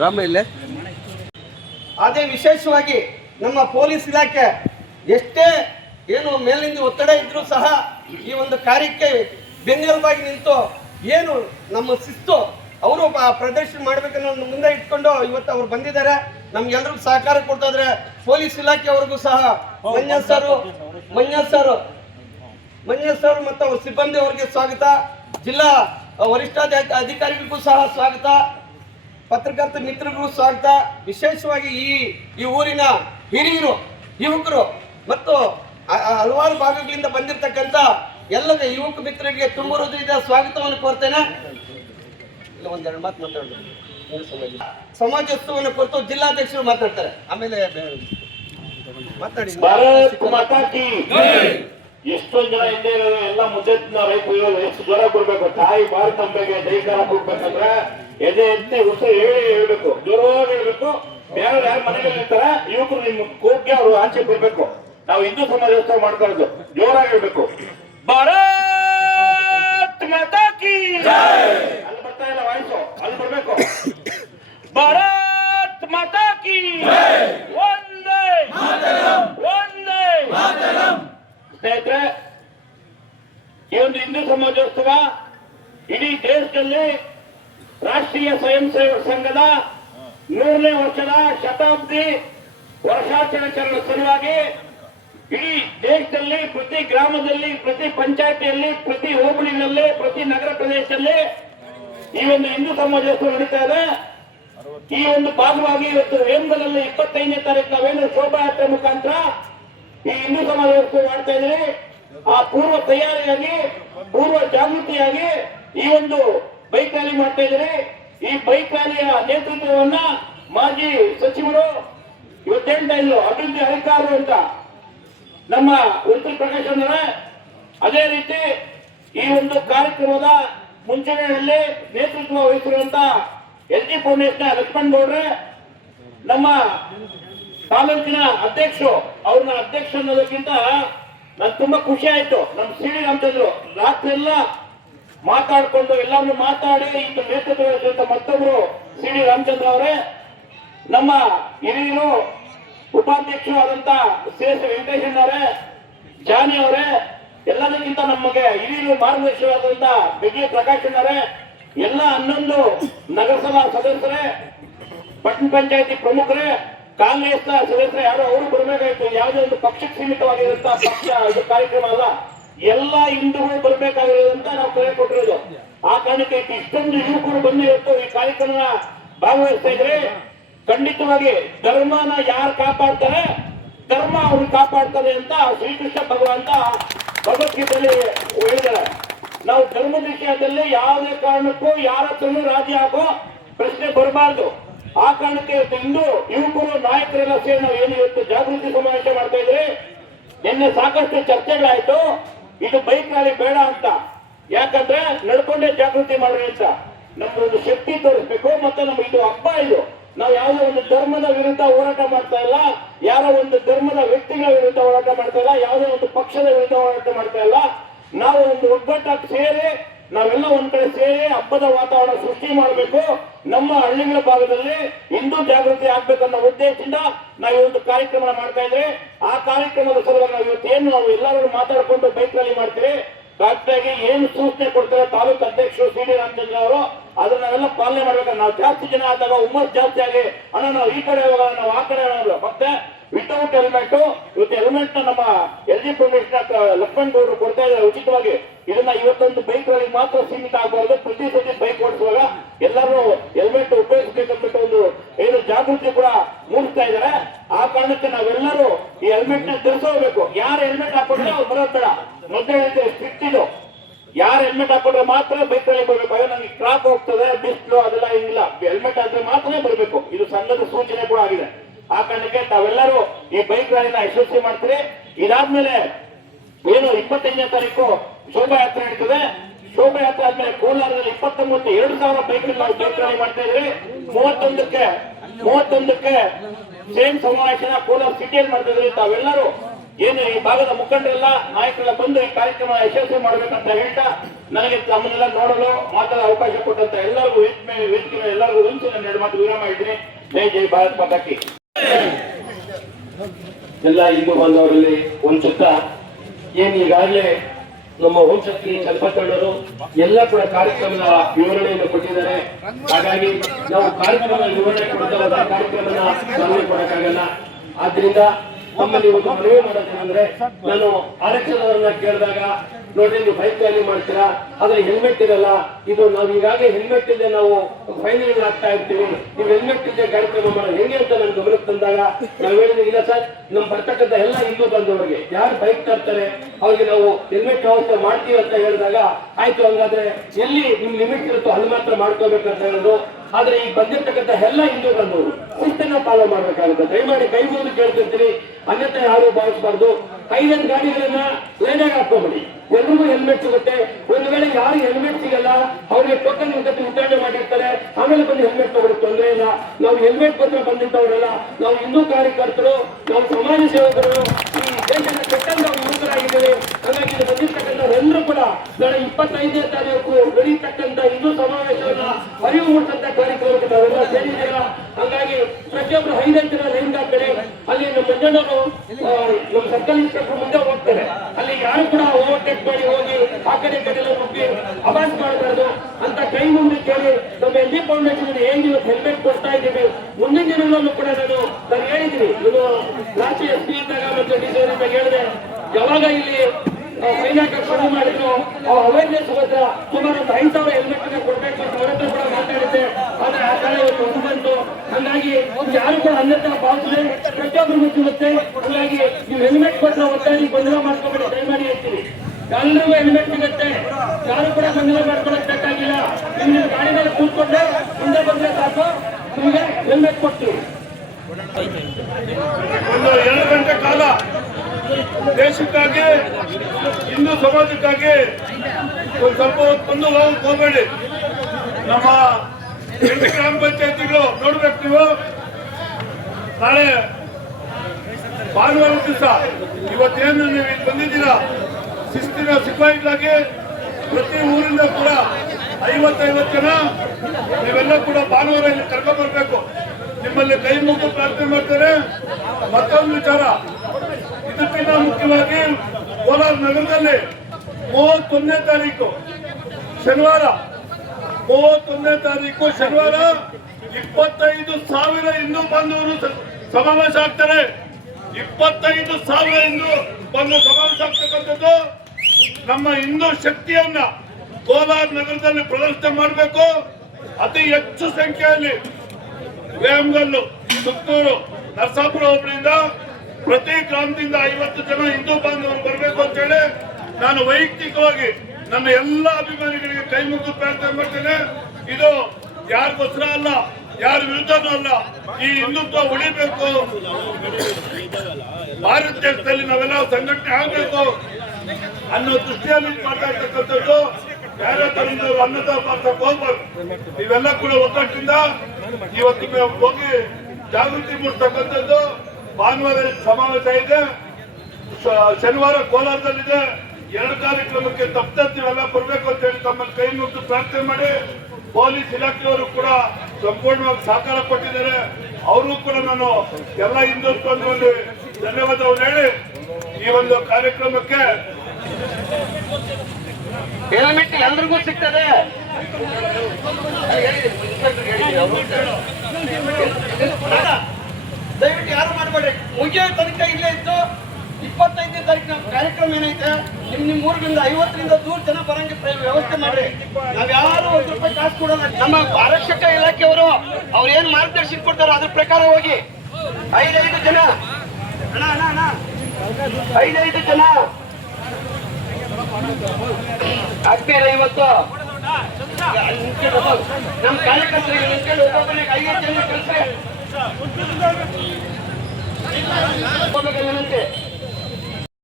ರಾಮಯ್ಯ. ಅದೇ ವಿಶೇಷವಾಗಿ ನಮ್ಮ ಪೊಲೀಸ್ ಇಲಾಖೆ ಎಷ್ಟೇ ಏನು ಮೇಲಿಂದ ಒತ್ತಡ ಇದ್ರೂ ಸಹ ಈ ಒಂದು ಕಾರ್ಯಕ್ಕೆ ಬೆನ್ನೆಲುಬಾಗಿ ನಿಂತು ಏನು ನಮ್ಮ ಶಿಸ್ತು ಅವರು ಪ್ರದರ್ಶನ ಮಾಡ್ಬೇಕನ್ನೋ ಮುಂದೆ ಇಟ್ಕೊಂಡು ಇವತ್ತು ಅವ್ರು ಬಂದಿದ್ದಾರೆ. ನಮ್ಗೆಲ್ರಿಗೂ ಸಹಕಾರ ಕೊಡ್ತಾ ಇದ್ರೆ ಪೊಲೀಸ್ ಇಲಾಖೆವರೆಗೂ ಸಹ ಮಂಜು ಸರ್ ಮತ್ತು ಅವ್ರ ಸಿಬ್ಬಂದಿ ಅವರಿಗೆ ಸ್ವಾಗತ, ಜಿಲ್ಲಾ ವರಿಷ್ಠಾಧಿಕಾರಿಗಳಿಗೂ ಸಹ ಸ್ವಾಗತ, ಪತ್ರಕರ್ತ ಮಿತ್ರರಿಗೂ ಸ್ವಾಗತ. ವಿಶೇಷವಾಗಿ ಈ ಊರಿನ ಹಿರಿಯರು, ಯುವಕರು ಮತ್ತು ಹಲವಾರು ಭಾಗಗಳಿಂದ ಬಂದಿರತಕ್ಕಂಥ ಎಲ್ಲ ಯುವಕ ಮಿತ್ರರಿಗೆ ತುಂಬ ಹೃದಯದ ಸ್ವಾಗತವನ್ನು ಕೋರ್ತೇನೆ. ಒಂದೆರಡು ಮಾತು ಮಾತಾಡೋದು. ಸಮಾಜೋತ್ಸವವನ್ನು ಕುರಿತು ಜಿಲ್ಲಾಧ್ಯಕ್ಷರು ಮಾತಾಡ್ತಾರೆ, ಆಮೇಲೆ ಮಾತಾಡಿ. ಎಷ್ಟೊಂದು ಜನ ಹಿಂದೆ ಎಲ್ಲ ಮುದ್ದೆತ್ತಿನ ರೈತರು ಎಷ್ಟು ಜ್ವರ ಕೊಡ್ಬೇಕು, ತಾಯಿ ಭಾರತಂಬೆಗೆ ಜೈಕಾರ ಕೊಡ್ಬೇಕಂದ್ರೆ ಎದೆ ಎತ್ತಿ ಉಸಿರು ಹೇಳ್ಬೇಕು, ಜ್ವರವಾಗಿ ಹೇಳ್ಬೇಕು. ಬೇರೆ ಯಾರು ಮನೆಯಲ್ಲಿ ಇರ್ತಾರೆ ಯುವಕರು ನಿಮ್ಮ ಕೋಪ್ಗೆ ಅವರು ಆಚೆ ಬರ್ಬೇಕು. ನಾವು ಹಿಂದೂ ಸಮಾಜೋತ್ಸವ ಮಾಡ್ತಾ ಇರೋದು ಜೋರಾಗಿ ಹೇಳ್ಬೇಕು. ಭಾರತ್ ಮಾತಾ ಕಿ ಅಲ್ಲಿ ಬರ್ತಾ ಇಲ್ಲ ವಾಯ್ಸು, ಅಲ್ಲಿ ಬರ್ಬೇಕು. ಭಾರತ್ ಮಾತಾ ಕಿ ಒಂದೇ ಒಂದೇ. ಸ್ನೇಹಿತರೆ, ಈ ಒಂದು ಹಿಂದೂ ಸಮಾಜೋತ್ಸವ ಇಡೀ ದೇಶದಲ್ಲಿ ರಾಷ್ಟ್ರೀಯ ಸ್ವಯಂ ಸೇವಕ ಸಂಘದ 100ನೇ ವರ್ಷದ ಶತಾಬ್ದಿ ವರ್ಷಾಚರಣೆ ಸಲುವಾಗಿ ಇಡೀ ದೇಶದಲ್ಲಿ ಪ್ರತಿ ಗ್ರಾಮದಲ್ಲಿ, ಪ್ರತಿ ಪಂಚಾಯತಿಯಲ್ಲಿ, ಪ್ರತಿ ಹೋಬಳಿನಲ್ಲಿ, ಪ್ರತಿ ನಗರ ಪ್ರದೇಶದಲ್ಲಿ ಈ ಒಂದು ಹಿಂದೂ ಸಮಾಜೋತ್ಸವ ನಡೀತಾ ಇದೆ. ಈ ಒಂದು ಭಾಗವಾಗಿ ಇವತ್ತು ವೇಮಗಲಲ್ಲಿ 25ನೇ ತಾರೀಕು ನಾವೇನು ಶೋಭಾಯಾತ್ರೆ ಮುಖಾಂತರ ಈ ಹಿಂದೂ ಸಮಾಜೋತ್ಸವ ಮಾಡ್ತಾ ಇದ್ದೀವಿ. ಆ ಪೂರ್ವ ತಯಾರಿಯಾಗಿ, ಪೂರ್ವ ಜಾಗೃತಿಯಾಗಿ ಈ ಒಂದು ಬೈಕ್ ರ್ಯಾಲಿ ಮಾಡ್ತಾ ಇದ್ದೀವಿ. ಈ ಬೈಕ್ ರ್ಯಾಲಿಯ ನೇತೃತ್ವವನ್ನ ಮಾಜಿ ಸಚಿವರು ಇವತ್ತೇಳ್ತಾ ಇದ್ರು, ಅಭಿವೃದ್ಧಿ ಅಧಿಕಾರರು ಅಂತ ನಮ್ಮ ಉತ್ತರ ಪ್ರಕಾಶ್ ಅವರೇ. ಅದೇ ರೀತಿ ಈ ಒಂದು ಕಾರ್ಯಕ್ರಮದ ಮುಂಚೂಣಿಯಲ್ಲಿ ನೇತೃತ್ವ ವಹಿಸಿರುವಂತ LG ಫೌಂಡೇಶನ್ ಲಕ್ಷ್ಮಣ್ ಗೌಡ್ರೆ, ನಮ್ಮ ತಾಲೂಕಿನ ಅಧ್ಯಕ್ಷರು, ಅವ್ರನ್ನ ಅಧ್ಯಕ್ಷ ಅನ್ನೋದಕ್ಕಿಂತ ನನ್ಗೆ ತುಂಬಾ ಖುಷಿ ಆಯ್ತು. ನಮ್ಮ ಸಿ ಡಿ ರಾಮಚಂದ್ರು ರಾತ್ರಿ ಎಲ್ಲ ಮಾತಾಡ್ಕೊಂಡು ಎಲ್ಲರನ್ನು ಮಾತಾಡಿ ಇಂದು ನೇತೃತ್ವ ವಹಿಸಿದಂತ ಮತ್ತೊಬ್ರು ಸಿ ಡಿ ರಾಮಚಂದ್ರ ಅವರೇ, ನಮ್ಮ ಹಿರಿಯರು ಉಪಾಧ್ಯಕ್ಷರು ಆದಂತ CS ವೆಂಕಟೇಶನ್ ಅವರೇ, ಜಾನಿ ಅವರೇ, ಎಲ್ಲದಕ್ಕಿಂತ ನಮಗೆ ಹಿರಿಯರು ಮಾರ್ಗದರ್ಶಕರಾದಂತ ಬೆಗಿ ಪ್ರಕಾಶನ್ ಅವರೇ, ಎಲ್ಲ 11 ನಗರಸಭಾ ಸದಸ್ಯರೇ, ಪಟ್ಟಣ ಪಂಚಾಯತಿ ಪ್ರಮುಖರೇ, ಕಾಂಗ್ರೆಸ್ ಸದಸ್ಯರು ಯಾರು ಅವರು ಬರಬೇಕಾಯ್ತು. ಯಾವುದೇ ಒಂದು ಪಕ್ಷಕ್ಕೆ ಸೀಮಿತವಾಗಿರುವಂತಹ ಪಕ್ಷ ಇದು ಕಾರ್ಯಕ್ರಮ ಅಲ್ಲ, ಎಲ್ಲ ಹಿಂದೂಗಳು ಬರಬೇಕಾಗಿರೋದಂತ ನಾವು ಕರೆ ಕೊಟ್ಟಿರೋದು. ಆ ಕಾರಣಕ್ಕೆ ಇಷ್ಟೊಂದು ಯುವಕರು ಬಂದು ಇವತ್ತು ಈ ಕಾರ್ಯಕ್ರಮ ಭಾಗವಹಿಸ್ತಾ ಇದ್ರೆ ಖಂಡಿತವಾಗಿ ಧರ್ಮನ ಯಾರು ಕಾಪಾಡ್ತಾರೆ, ಧರ್ಮ ಅವ್ರು ಕಾಪಾಡ್ತಾರೆ ಅಂತ ಶ್ರೀಕೃಷ್ಣ ಭಗವಂತ ಭಗವದ್ಗೀತೆಯಲ್ಲಿ ಹೇಳಿದ್ದಾರೆ. ನಾವು ಧರ್ಮದ ವಿಷಯದಲ್ಲಿ ಯಾವುದೇ ಕಾರಣಕ್ಕೂ ಯಾರ ಹತ್ರನೂ ರಾಜಿ ಆಗೋ ಪ್ರಶ್ನೆ ಬರಬಾರ್ದು. ಆ ಕಾರಣಕ್ಕೆ ಇವತ್ತು ಹಿಂದೂ ಯುವಕರು ನಾಯಕರೆಲ್ಲ ಸೇರಿ ನಾವು ಏನು ಇವತ್ತು ಜಾಗೃತಿ ಸಮಾವೇಶ ಮಾಡ್ತಾ ಇದ್ರೆ, ನಿನ್ನೆ ಸಾಕಷ್ಟು ಚರ್ಚೆಗಳಾಯ್ತು. ಇದು ಬೈಕ್ ರ್ಯಾಲಿ ಬೇಡ ಅಂತ, ಯಾಕಂದ್ರೆ ನಡ್ಕೊಂಡೇ ಜಾಗೃತಿ ಮಾಡ್ರಿ ಅಂತ ನಮ್ದೊಂದು ಶಕ್ತಿ ತೋರಿಸ್ಬೇಕು. ಮತ್ತೆ ನಮ್ಗೆ ಇದು ಹಬ್ಬ, ಇದು ನಾವು ಯಾವುದೋ ಒಂದು ಧರ್ಮದ ವಿರುದ್ಧ ಹೋರಾಟ ಮಾಡ್ತಾ ಇಲ್ಲ, ಯಾರೋ ಒಂದು ಧರ್ಮದ ವ್ಯಕ್ತಿಗಳ ವಿರುದ್ಧ ಹೋರಾಟ ಮಾಡ್ತಾ ಇಲ್ಲ, ಯಾವುದೋ ಒಂದು ಪಕ್ಷದ ವಿರುದ್ಧ ಹೋರಾಟ ಮಾಡ್ತಾ ಇಲ್ಲ. ನಾವು ಒಂದು ಒಗ್ಗಟ್ಟಾಗಿ ಸೇರಿ ನಾವೆಲ್ಲ ಒಂದ್ ಕಡೆ ಸೇರಿ ಹಬ್ಬದ ವಾತಾವರಣ ಸೃಷ್ಟಿ ಮಾಡಬೇಕು. ನಮ್ಮ ಹಳ್ಳಿಗಳ ಭಾಗದಲ್ಲಿ ಹಿಂದೂ ಜಾಗೃತಿ ಆಗ್ಬೇಕನ್ನೋ ಉದ್ದೇಶದಿಂದ ನಾವು ಈ ಒಂದು ಕಾರ್ಯಕ್ರಮ ಮಾಡ್ತಾ ಇದ್ರೆ, ಆ ಕಾರ್ಯಕ್ರಮದ ಸಲುವಾಗಿ ನಾವು ಇವತ್ತೇನು ನಾವು ಎಲ್ಲರೂ ಮಾತಾಡ್ಕೊಂಡು ಬೈಕ್ ರ್ಯಾಲಿ ಮಾಡ್ತೀವಿ. ಕರೆಕ್ಟಾಗಿ ಏನು ಸೂಚನೆ ಕೊಡ್ತಾರೆ ತಾಲೂಕು ಅಧ್ಯಕ್ಷರು ಸಿ ಡಿ ರಾಮಚಂದ್ರ ಅವರು, ಅದನ್ನ ನಾವೆಲ್ಲ ಪಾಲನೆ ಮಾಡ್ಬೇಕು. ನಾವು ಜಾಸ್ತಿ ಜನ ಆದಾಗ ಹುಮ್ಮಸ್ ಜಾಸ್ತಿ ಆಗಿ ಅಣ್ಣ ನಾವು ಈ ಕಡೆ ಹೋಗೋಣ, ನಾವು ಆ ಕಡೆ ಹೋಗೋಣ. ಮತ್ತೆ ವಿತೌಟ್ ಹೆಲ್ಮೆಟ್, ಇವತ್ತು ಹೆಲ್ಮೆಟ್ ನಮ್ಮ LG ಫೌಂಡೇಶನ್ ಲಕ್ಷ್ಮಣ್ ಗೌಡರು ಕೊಡ್ತಾ ಇದ್ದಾರೆ ಉಚಿತವಾಗಿ. ಇದನ್ನ ಇವತ್ತೊಂದು ಬೈಕ್ ಗಳಲ್ಲಿ ಮಾತ್ರ ಸೀಮಿತ ಆಗಬಾರ್ದು. ಪ್ರತಿ ಸತಿ ಬೈಕ್ ಓಡಿಸುವಾಗ ಎಲ್ಲರೂ ಹೆಲ್ಮೆಟ್ ಉಪಯೋಗಿಸಬೇಕಂತ ಒಂದು ಏನು ಜಾಗೃತಿ ಕೂಡ ಮೂಡಿಸ್ತಾ ಇದ್ದಾರೆ. ಆ ಕಾರಣಕ್ಕೆ ನಾವೆಲ್ಲರೂ ಈ ಹೆಲ್ಮೆಟ್ ನ ಧರಿಸೋಬೇಕು. ಯಾರು ಹೆಲ್ಮೆಟ್ ಹಾಕೊಂಡ್ರೆ ಅವ್ರು ಬರೋದ್ ಬೇಡ. ಮೊದಲೇ ಸ್ಟ್ರಿಕ್ಟ್ ಇದು, ಯಾರು ಹೆಲ್ಮೆಟ್ ಹಾಕೊಂಡ್ರೆ ಮಾತ್ರ ಬೈಕ್ ರಲ್ಲಿ ಬರ್ಬೇಕು. ಅಯ್ಯೋ ನನಗೆ ಟ್ರಾಕ್ ಹೋಗ್ತದೆ, ಬಿಸ್ಲು ಅದೆಲ್ಲ ಏನಿಲ್ಲ, ಹೆಲ್ಮೆಟ್ ಹಾಕಿದ್ರೆ ಮಾತ್ರ ಬರಬೇಕು. ಇದು ಸಂಘದ ಸೂಚನೆ ಕೂಡ ಆಗಿದೆ. ಆ ಕಾರಣಕ್ಕೆ ತಾವೆಲ್ಲರೂ ಈ ಬೈಕ್ ರ್ಯಾಲಿನ ಯಶಸ್ವಿ ಮಾಡ್ತೀರಿ. ಇದಾದ್ಮೇಲೆ ಏನು 25ನೇ ತಾರೀಕು ಶೋಭಾಯಾತ್ರೆ ನಡೀತದೆ. ಶೋಭಾಯಾತ್ರೆ ಆದ್ಮೇಲೆ ಕೋಲಾರದಲ್ಲಿ 29,000 ಬೈಕ್ ರ್ಯಾಲಿ ಮಾಡ್ತಾ ಇದ್ರಿ. 31ಕ್ಕೆ ಸೇಮ್ ಸಮಾವೇಶನ ಕೋಲಾರ ಸಿಟಿಯಲ್ಲಿ ಮಾಡ್ತಾ ಇದ್ರಿ. ತಾವೆಲ್ಲರೂ ಏನು ಈ ಭಾಗದ ಮುಖಂಡರೆಲ್ಲ ನಾಯಕರೆಲ್ಲ ಬಂದು ಈ ಕಾರ್ಯಕ್ರಮ ಯಶಸ್ವಿ ಮಾಡಬೇಕಂತ ಹೇಳ್ತಾ ನನಗೆ ತಮ್ಮನ್ನೆಲ್ಲ ನೋಡಲು ಮಾತಾಡಲು ಅವಕಾಶ ಕೊಟ್ಟಂತ ಎಲ್ಲರಿಗೂ ವೇದಿಕೆ ಎಲ್ಲರಿಗೂ ಒಂದು ನನ್ನ ಎರಡು ಮಾತು ವಿರಾಮ ಇದ್ದೀನಿ. ಜೈ ಜೈ ಭಾರತ್ ಮಾತಾ ಕಿ. ಎಲ್ಲ ಹಿಂದೂ ಬಾಂಧವರಲ್ಲಿ ಒಂದು ಸುತ್ತ ಏನು ಈಗಾಗಲೇ ನಮ್ಮ ಹೋಮ್ ಶಕ್ತಿ ಚಲಪತಣ್ಣರು ಎಲ್ಲ ಕೂಡ ಕಾರ್ಯಕ್ರಮದ ವಿವರಣೆಯನ್ನು ಕೊಟ್ಟಿದ್ದಾರೆ. ಹಾಗಾಗಿ ನಾವು ಕಾರ್ಯಕ್ರಮದ ವಿವರಣೆ ಕೊಡ್ತಾ ಕಾರ್ಯಕ್ರಮನ ಚಾಲನೆ ಕೊಡಕ್ಕಾಗಲ್ಲ. ಆದ್ರಿಂದ ನಮ್ಮಲ್ಲಿ ಒಂದು ಮನವಿ ಮಾಡೋದೇನೆಂದ್ರೆ, ನಾನು ಆರಕ್ಷಣವರನ್ನ ಕೇಳಿದಾಗ ನೋಡ್ರಿ ನೀವು ಬೈಕ್ ರ್ಯಾಲಿ ಮಾಡ್ತೀರಾ, ಆದ್ರೆ ಹೆಲ್ಮೆಟ್ ಇರಲ್ಲ, ಇದು ನಾವು ಈಗಾಗಲೇ ಹೆಲ್ಮೆಟ್ ಇಲ್ಲದೆ ನಾವು ಫೈನ್ಗಳು ಹಾಕ್ತಾ ಇರ್ತೀವಿ, ನೀವು ಹೆಲ್ಮೆಟ್ ಇಲ್ಲದೆ ಕಾರ್ಯಕ್ರಮ ಮಾಡೋದು ಹೆಂಗೆ ಅಂತ ನಾನು ಗಮನಕ್ಕೆ ತಂದಾಗ ನಾವು ಹೇಳಿದ್ವಿ, ಇಲ್ಲ ಸರ್, ನಮ್ ಬರ್ತಕ್ಕಂಥ ಎಲ್ಲ ಹಿಂದೂ ಬಂದವರಿಗೆ ಯಾರು ಬೈಕ್ ತರ್ತಾರೆ ಅವ್ರಿಗೆ ನಾವು ಹೆಲ್ಮೆಟ್ ವ್ಯವಸ್ಥೆ ಮಾಡ್ತೀವಿ ಅಂತ ಹೇಳಿದಾಗ, ಆಯ್ತು ಹಂಗಾದ್ರೆ ಎಲ್ಲಿ ನಿಮ್ ಲಿಮಿಟ್ ಇರುತ್ತೋ ಅಲ್ಲಿ ಮಾತ್ರ ಮಾಡ್ಕೋಬೇಕಂತ ಹೇಳೋದು. ಆದ್ರೆ ಈಗ ಬಂದಿರ್ತಕ್ಕಂಥ ಎಲ್ಲ ಹಿಂದೂ ಬಂದವರು ಶಿಸ್ತನ್ನ ಫಾಲೋ ಮಾಡ್ಬೇಕಾಗುತ್ತೆ. ದಯಮಾಡಿ ಕೈ ಮುಗಿದು ಕೇಳ್ತಿರ್ತೀನಿ, ಅನ್ಯತೆ ಯಾರು ಭಾವಿಸಬಾರ್ದು. 5 ಗಾಡಿಗಳನ್ನ ಲೈನಾಗಿ ಹಾಕೋಬೇಡಿ, ಎಲ್ರಿಗೂ ಹೆಲ್ಮೆಟ್ ಸಿಗುತ್ತೆ. ಒಂದು ವೇಳೆ ಯಾರು ಹೆಲ್ಮೆಟ್ ಸಿಗಲ್ಲ ಅವ್ರಿಗೆ ಟೋಕನ್ ವಿತರಣೆ ಮಾಡಿರ್ತಾರೆ, ಆಮೇಲೆ ಬಂದು ಹೆಲ್ಮೆಟ್ ತಗೊಳ್ಳೋ ತೊಂದರೆ ಇಲ್ಲ. ನಾವು ಹೆಲ್ಮೆಟ್ ಬಂದ್ರೆ ಬಂದಿದ್ದವರೆಲ್ಲ ನಾವು ಹಿಂದೂ ಕಾರ್ಯಕರ್ತರು, ನಾವು ಸಮಾಜ ಸೇವಕರು, ಈ ದೇಶದ ಕೆಟ್ಟಂತ ಯುವಕರಾಗಿದ್ದೇವೆ. ಹಾಗಾಗಿ ಇದು ಬಂದಿರ್ತಕ್ಕಂಥವರೆಲ್ಲರೂ ಕೂಡ ನಾಳೆ 25ನೇ ತಾರೀಕು ನಡೆಯತಕ್ಕಂಥ ಹಿಂದೂ ಸಮಾವೇಶವನ್ನ ಅರಿವು ಮೂಡಿಸಂತ ಕಾರ್ಯಕ್ರಮಕ್ಕೆ ನಾವೆಲ್ಲ ಸೇರಿದ್ದೇವೆ. ಹಾಗಾಗಿ ಪ್ರತಿಯೊಬ್ಬರು 5 ಜನ ಲೈನ್ ಹಾಕ್ತಾರೆ. ಅಲ್ಲಿ ನಮ್ಮ ಮಂಜಣ್ಣವರು ನಮ್ಮ ಸರ್ಕಲ್ ಇನ್ಸ್ಪೆಕ್ಟರ್ ಮುಂದೆ ಹೋಗ್ತಾರೆ, ಅಲ್ಲಿ ಯಾರು ಕೂಡ ಓವರ್ಟೇಕ್ ಮಾಡಿ ಹೋಗಿ ಆ ಕಡೆ ಕಡೆಲ್ಲ ನುಗ್ಗಿ ಅಭಾಸ್ ಮಾಡಬಾರ್ದು ಅಂತ ಕೈ ಮುಂದೆ ಕೇಳಿ ನಮ್ಮ ಎಲ್ಡಿ ಫೌಂಡೇಶನ್ ಹೇಗೆ ಇವತ್ತು ಹೆಲ್ಮೆಟ್ ಕೊಡ್ತಾ ಇದ್ದೀವಿ. ಮುಂದಿನ ದಿನಗಳಲ್ಲೂ ಕೂಡ ನಾನು ಹೇಳಿದ್ದೀನಿ, ಇದು ರಾಜ್ಯ SP ಇದ್ದಾಗ ಮತ್ತು DC ಇದ್ದಾಗ ಹೇಳಿದೆ, ಯಾವಾಗ ಇಲ್ಲಿ ಫೈನ್ ಹಾಕಕ್ಕೆ ಶುರು ಮಾಡಿದ್ರು ಅವೇರ್ನೆಸ್ ಹೋದ್ರ ಸುಮಾರು ಒಂದು 5,000 ಹೆಲ್ಮೆಟ್ ಕೊಡ್ಬೇಕು ಅಂತ ಅವ್ರ ಹತ್ರ ಕೂಡ ಮಾತಾಡಿದ್ದೆ. ಆದ್ರೆ ಆ ಕಾಲ ಇವತ್ತು ಹೊಸ ಬಂತು. ಹಾಗಾಗಿ ಯಾರು ಕೂಡ ಅನ್ಯತಾ ಭಾವಿಸಿದ್ರೆ ಪ್ರತಿಯೊಬ್ಬರಿಗೂ ಸಿಗುತ್ತೆ. ಹಾಗಾಗಿ ನೀವು ಹೆಲ್ಮೆಟ್ ಕೊಟ್ಟರೆ ಒತ್ತಾಗಿ ಗೊಂದಲ ಮಾಡ್ಕೊಬೇಡಿ, ದಯಮಾಡಿ ಹೇಳ್ತೀನಿ. ಎಲ್ಲರಿಗೂ ಹೆಲ್ಮೆಟ್ ಸಿಗುತ್ತೆ, ಯಾರು ಕೂಡ ಗೊಂದಲ ಮಾಡ್ಕೊಳಕ್ ಬೇಕಾಗಿಲ್ಲ. ನಿಮ್ಮ ಗಾಡಿ ಮೇಲೆ ಕೂತ್ಕೊಂಡೆ ಮುಂದೆ ಬಂದ್ರೆ ಸಾಕು, ನಿಮಗೆ ಹೆಲ್ಮೆಟ್ ಕೊಡ್ತೀವಿ. ಒಂದು 2 ಗಂಟೆ ಕಾಲ ದೇಶಕ್ಕಾಗಿ ಹಿಂದೂ ಸಮಾಜಕ್ಕಾಗಿ ಒಂದು ಸ್ವಲ್ಪ ಹೊತ್ತು ಬಂದು ಹೋಗಬೇಡಿ. ನಮ್ಮ 8 ಗ್ರಾಮ ಪಂಚಾಯತಿಗಳು ನೋಡ್ಬೇಕು ನೀವು. ನಾಳೆ ಭಾನುವಾರ ದಿವಸ ಇವತ್ತೇನು ನೀವು ಇಲ್ಲಿ ಬಂದಿದ್ದೀರಾ, ಶಿಸ್ತಿನ ಸಿಪಾಯಿಗಳಾಗಿ ಪ್ರತಿ ಊರಿಂದ ಕೂಡ 50 ಜನ ನೀವೆಲ್ಲ ಕೂಡ ಭಾನುವಾರ ಇಲ್ಲಿ ಕರ್ಕೊಂಡ್ ಬರ್ಬೇಕು. ನಿಮ್ಮಲ್ಲಿ ಕೈ ಮುಗಿದು ಪ್ರಾರ್ಥನೆ ಮಾಡ್ತಾರೆ. ಮತ್ತೊಂದು ವಿಚಾರ, ಇದಕ್ಕಿಂತ ಮುಖ್ಯವಾಗಿ ಕೋಲಾರ ನಗರದಲ್ಲಿ 31ನೇ ತಾರೀಕು ಶನಿವಾರ 25,000 ಹಿಂದೂ ಬಾಂಧವರು ಸಮಾವೇಶ ಆಗ್ತಾರೆ. 25,000 ಹಿಂದೂ ಬಾಂಧವರು ಸಮಾವೇಶ ಆಗ್ತಕ್ಕಂಥದ್ದು ನಮ್ಮ ಹಿಂದೂ ಶಕ್ತಿಯನ್ನ ಕೋಲಾರ ನಗರದಲ್ಲಿ ಪ್ರದರ್ಶನ ಮಾಡಬೇಕು. ಅತಿ ಹೆಚ್ಚು ಸಂಖ್ಯೆಯಲ್ಲಿ ವೇಮಗಲ್ಲು, ಸುತ್ತೂರು, ನರಸಾಪುರ ಹೋಬಳಿಯಿಂದ ಪ್ರತಿ ಗ್ರಾಮದಿಂದ 50 ಜನ ಹಿಂದೂ ಬಾಂಧವರು ಬರಬೇಕು ಅಂತ ಹೇಳಿ ನಾನು ವೈಯಕ್ತಿಕವಾಗಿ ನನ್ನ ಎಲ್ಲ ಅಭಿಮಾನಿಗಳಿಗೆ ಕೈ ಮುಗಿದು ಪ್ರಾರ್ಥನೆ ಮಾಡ್ತೇನೆ. ಇದು ಯಾರಿಗೋಸ್ಕರ ಅಲ್ಲ, ಯಾರ ವಿರುದ್ಧನೂ ಅಲ್ಲ. ಈ ಹಿಂದುತ್ವ ಉಳಿಬೇಕು, ಭಾರತ ದೇಶದಲ್ಲಿ ನಾವೆಲ್ಲ ಸಂಘಟನೆ ಆಗಬೇಕು ಅನ್ನೋ ದೃಷ್ಟಿಯಲ್ಲಿ ಮಾತಾಡ್ತಕ್ಕಂಥದ್ದು. ಯಾರ ತರದವರು ಅನ್ನದ ಮಾತಾಡಕ್ ಹೋಗ್ಬಾರ್ದು. ನೀವೆಲ್ಲ ಕೂಡ ಒಗ್ಗಟ್ಟಿಂದ ಇವತ್ತು ಹೋಗಿ ಜಾಗೃತಿ ಮೂಡಿಸ್ತಕ್ಕಂಥದ್ದು. ಭಾನುವಾರ ಸಮಾವೇಶ ಇದೆ, ಶನಿವಾರ ಕೋಲಾರದಲ್ಲಿದೆ. 2 ಕಾರ್ಯಕ್ರಮಕ್ಕೆ ತಪ್ಪದೆಲ್ಲ ಬರಬೇಕು ಅಂತ ಹೇಳಿ ತಮ್ಮಲ್ಲಿ ಕೈ ಮುಗಿದು ಪ್ರಾರ್ಥನೆ ಮಾಡಿ. ಪೊಲೀಸ್ ಇಲಾಖೆಯವರು ಕೂಡ ಸಂಪೂರ್ಣವಾಗಿ ಸಹಕಾರ ಕೊಟ್ಟಿದ್ದಾರೆ. ಅವರು ಕೂಡ ನಾನು ಎಲ್ಲ ಹಿಂದುತ್ವದಲ್ಲಿ ಧನ್ಯವಾದವನ್ನು ಹೇಳಿ ಈ ಒಂದು ಕಾರ್ಯಕ್ರಮಕ್ಕೆ ಹೆಲ್ಮೆಟ್ ಎಲ್ರಿಗೂ ಸಿಗ್ತದೆ. ದಯವಿಟ್ಟು ಯಾರು ಮಾಡಬೇಡ್ರಿ. ಮುಗಿಯೋ ತನಕ ಇಲ್ಲೇ ಇತ್ತು. 25ನೇ ತಾರೀಕು ನಮ್ಮ ಕಾರ್ಯಕ್ರಮ ಏನೈತೆ, ನಿಮ್ ಊರಿನಿಂದ 50ರಿಂದ 100 ಜನ ಬರಂಗೆ ವ್ಯವಸ್ಥೆ ಮಾಡ್ರಿ. ನಾವ್ ಯಾರು ₹1 ಕಾಸು ಕೊಡೋಣ. ನಮ್ಮ ಆರಕ್ಷಕ ಇಲಾಖೆಯವರು ಅವ್ರು ಏನ್ ಮಾರ್ಗದರ್ಶನ ಕೊಡ್ತಾರೋ ಅದ್ರ ಪ್ರಕಾರ ಹೋಗಿ 5 ಜನ 5 ಜನ ಆಗ್ತೀರ. ಇವತ್ತು ನಮ್ಮ ಕಾರ್ಯಕರ್ತರಿಗೆ ನಿಂತ್ಕೊಂಡು ಒಬ್ಬೊಬ್ಬನಿಗೆ 5 ಜನ ಕಳಿಸ್ರೆ ವಿನಂತಿ.